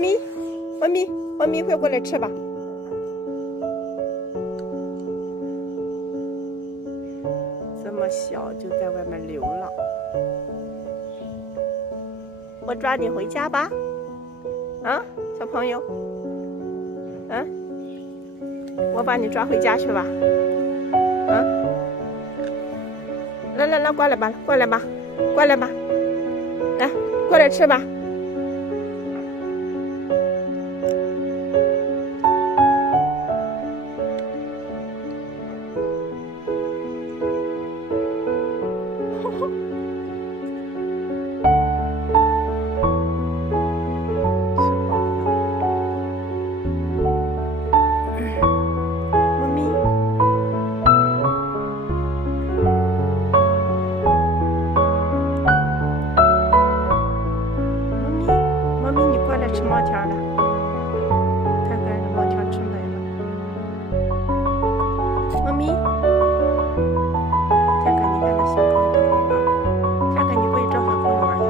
咪，妈咪会过来吃吧？这么小就在外面流浪，我抓你回家吧，啊，小朋友，我把你抓回家去吧，来，过来吧，来，过来吃吧。吃毛条了，看看这毛条吃没了。妈咪，看看你看那小朋友多好玩，看看你会找小朋友玩呀。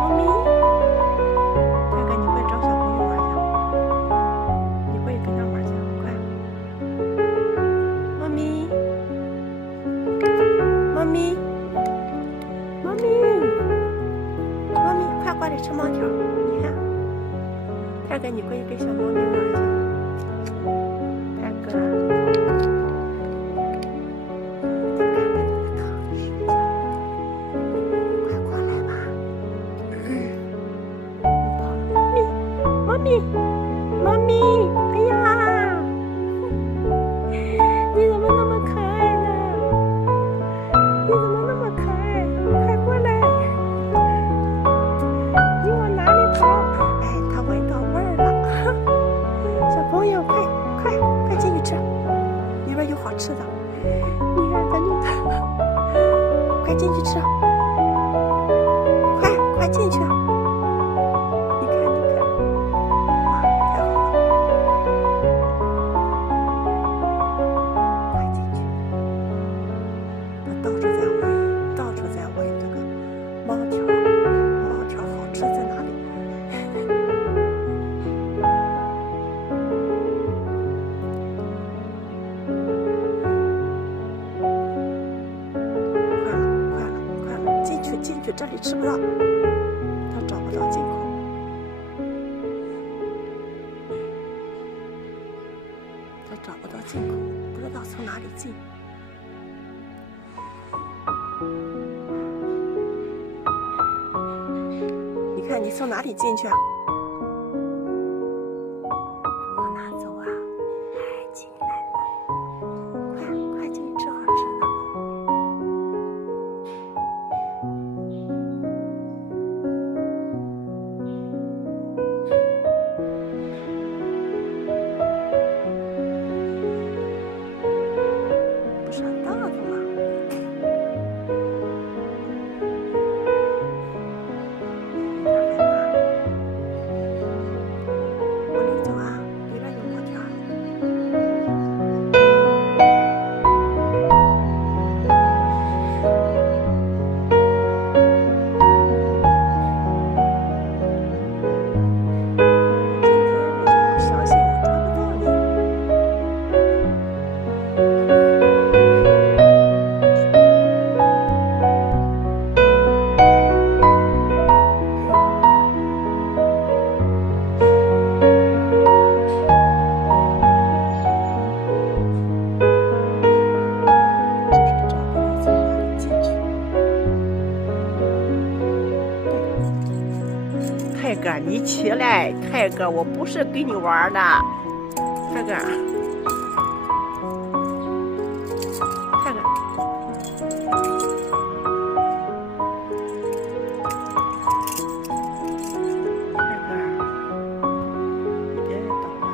妈咪，看看你会找小朋友玩呀，你会跟他玩呀，快。妈咪，快过来吃毛条，你看，看看你会跟小猫咪玩去，看看，快过来吧，妈咪，哎呀，你怎么那么可爱呢？你怎么那么可爱？快过来！你往哪里跑？哎，它闻到味儿了。小朋友，快进去吃，里边有好吃的。你看，赶紧看，快进去吃，快进去！你看，哇，太好了！快进去！它到处在闻这个毛条好吃在哪里？快了，进去，这里吃不到，它找不到进口。不知道从哪里进。你看你从哪里进去啊？往哪走啊？哎，进来了，快进去吃好吃的。不上当了吗？泰哥，你起来！泰哥，我不是跟你玩的，泰哥，泰哥，你别捣乱。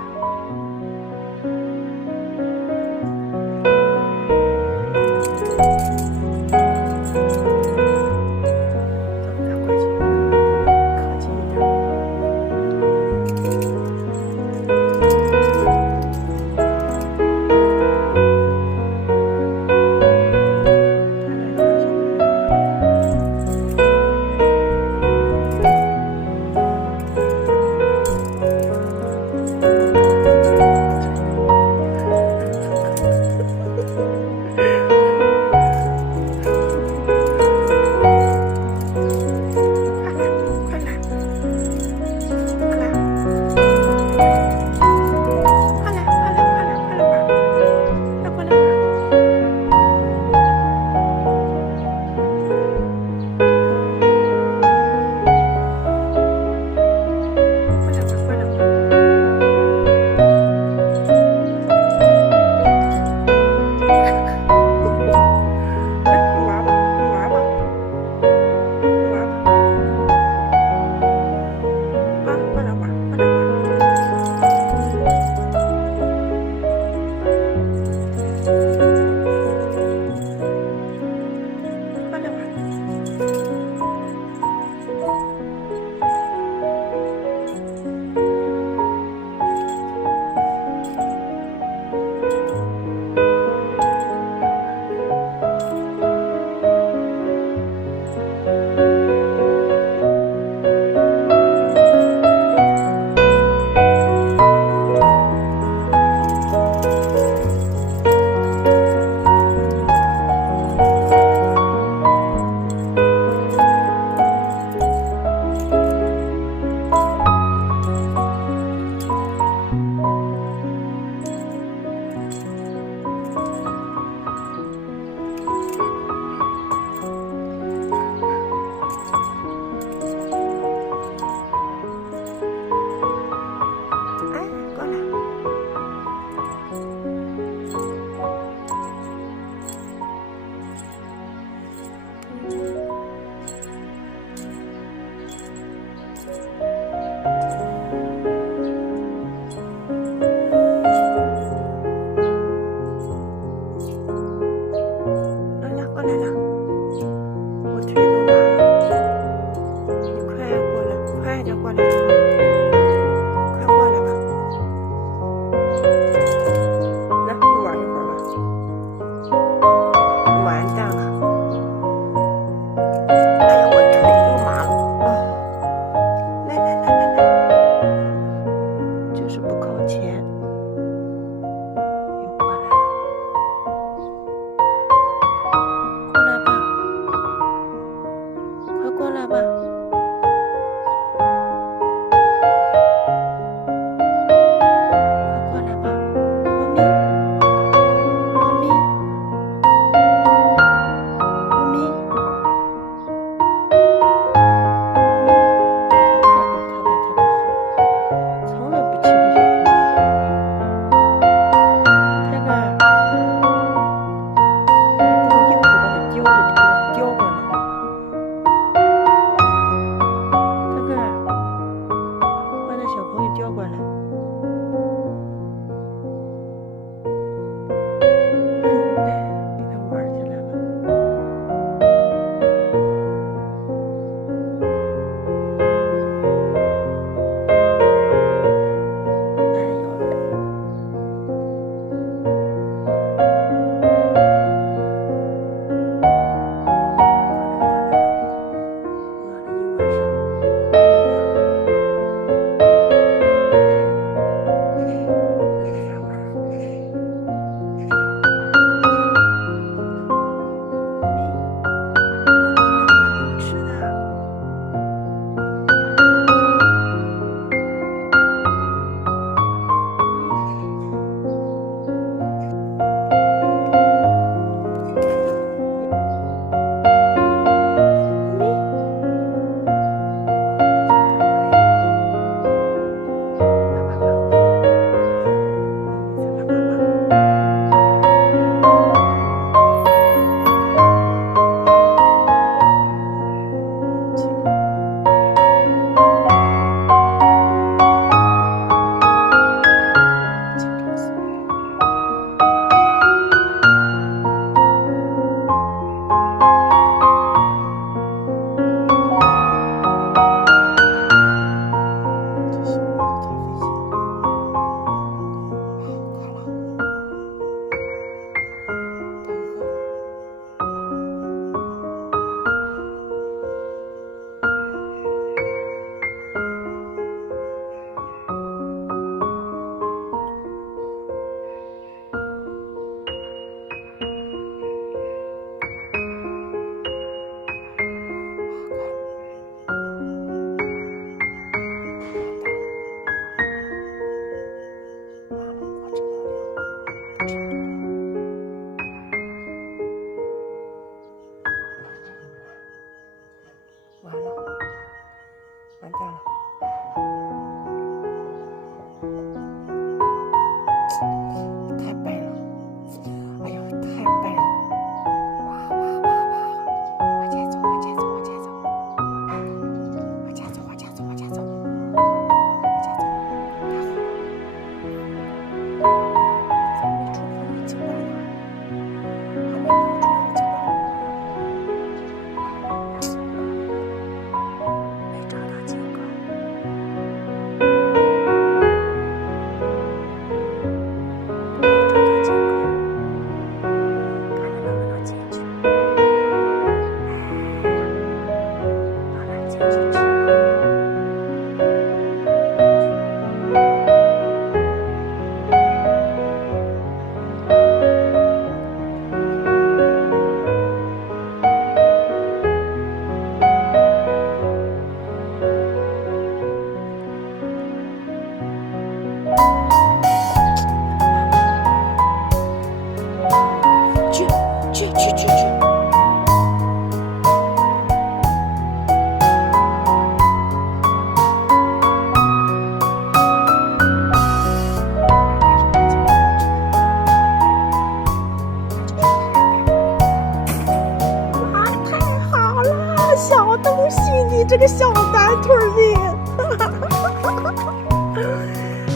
小东西，你这个小短腿儿你，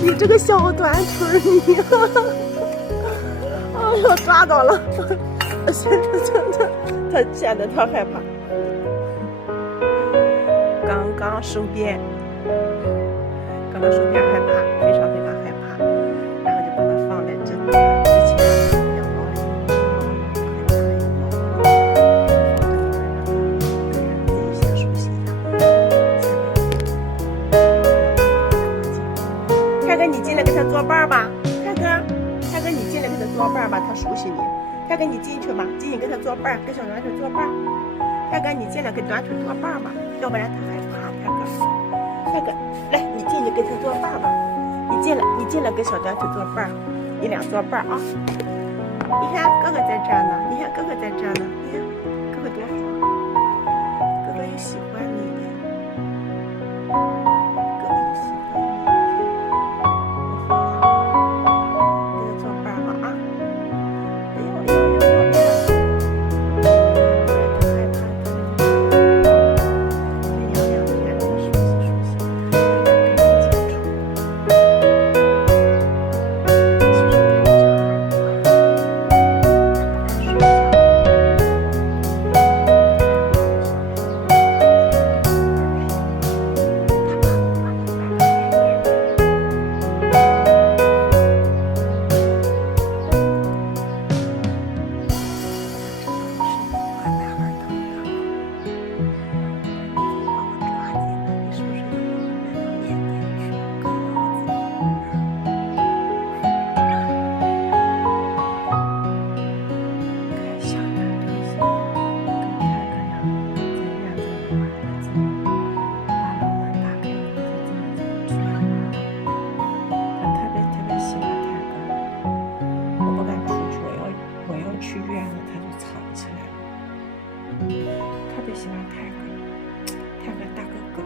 你这个小短腿儿你，哎呦，抓到了！现在他害怕，刚刚收编害怕，非常非常害怕，然后就把它放在这里。之前养猫了，自己先熟悉一下。泰哥，你进来给他做伴儿吧。泰哥，你进来给他做伴儿吧，他熟悉你。泰哥，你进去吧，进去给他做伴儿，跟小短腿做伴儿。泰哥，你进来给短腿做伴儿吧，要不然他害怕。泰哥，来，你进去跟他做伴儿吧。你进来跟小短腿做伴儿，你俩做伴儿啊。你看哥哥在这儿呢，你看哥哥在这儿呢，你看哥哥多好，哥哥又喜欢你，哥哥又喜欢你，多好呀！跟他做伴儿了啊。哎呦，他害怕，这两天让他熟悉。去院子他就藏起来了，特别喜欢泰哥，大哥哥。